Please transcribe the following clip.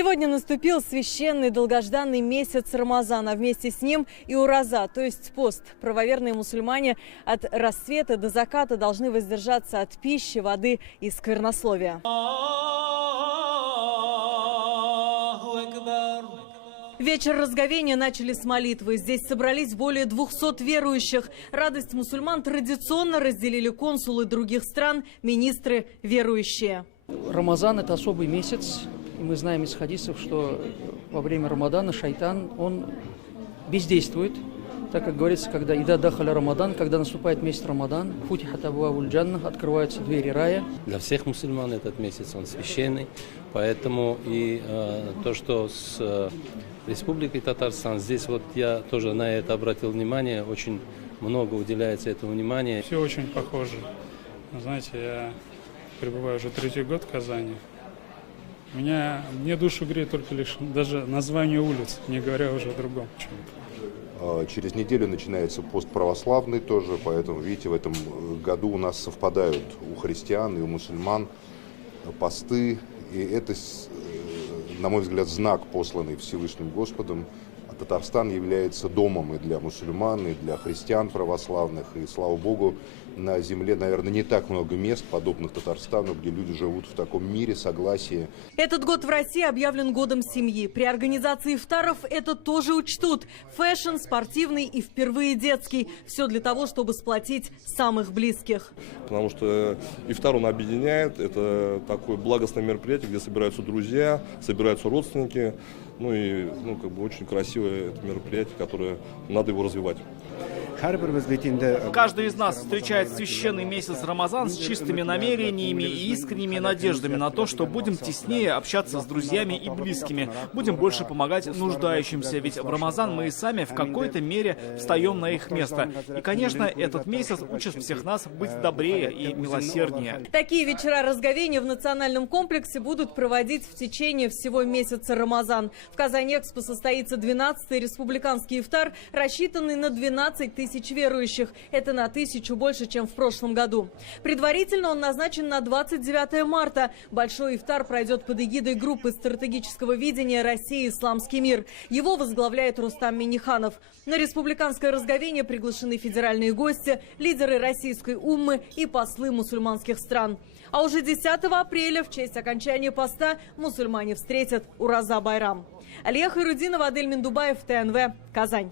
Сегодня наступил священный долгожданный месяц Рамазан, а вместе с ним и ураза, то есть пост. Правоверные мусульмане от рассвета до заката должны воздержаться от пищи, воды и сквернословия. Вечер разговения начали с молитвы. Здесь собрались более 200 верующих. Радость мусульман традиционно разделили консулы других стран, министры, верующие. Рамазан – это особый месяц. И мы знаем из хадисов, что во время Рамадана шайтан, он бездействует. Так как говорится, когда «Ида дахаля Рамадан», когда наступает месяц Рамадан, «Футихат абуабуль джанна», открываются двери рая. Для всех мусульман этот месяц, он священный. Поэтому и то, что с Республикой Татарстан, здесь вот я тоже на это обратил внимание, очень много уделяется этому внимания. Все очень похоже. Знаете, я пребываю уже 3-й год в Казани. Мне душу греет только лишь даже название улиц, не говоря уже о другом чем-то. Через неделю начинается пост православный тоже, поэтому, видите, в этом году у нас совпадают у христиан и у мусульман посты. И это, на мой взгляд, знак, посланный Всевышним Господом. Татарстан является домом и для мусульман, и для христиан православных. И, слава Богу, на земле, наверное, не так много мест, подобных Татарстану, где люди живут в таком мире, согласии. Этот год в России объявлен годом семьи. При организации ифтаров это тоже учтут. Фэшн, спортивный и впервые детский. Все для того, чтобы сплотить самых близких. Потому что ифтар он объединяет. Это такое благостное мероприятие, где собираются друзья, собираются родственники. Ну и очень красивое это мероприятие, которое надо его развивать. Каждый из нас встречает священный месяц Рамазан с чистыми намерениями и искренними надеждами на то, что будем теснее общаться с друзьями и близкими, будем больше помогать нуждающимся, ведь в Рамазан мы и сами в какой-то мере встаем на их место. И, конечно, этот месяц учит всех нас быть добрее и милосерднее. Такие вечера разговения в национальном комплексе будут проводить в течение всего месяца Рамазан. В Казани-Экспо состоится 12-й республиканский ифтар, рассчитанный на 12 тысяч верующих. Это на 1000 больше, чем в прошлом году. Предварительно он назначен на 29 марта. Большой ифтар пройдет под эгидой группы стратегического видения «Россия. Исламский мир». Его возглавляет Рустам Минниханов. На республиканское разговение приглашены федеральные гости, лидеры российской уммы и послы мусульманских стран. А уже 10 апреля в честь окончания поста мусульмане встретят Ураза Байрам. Алия Хайрудинова, Адель Миндубаев, ТНВ, Казань.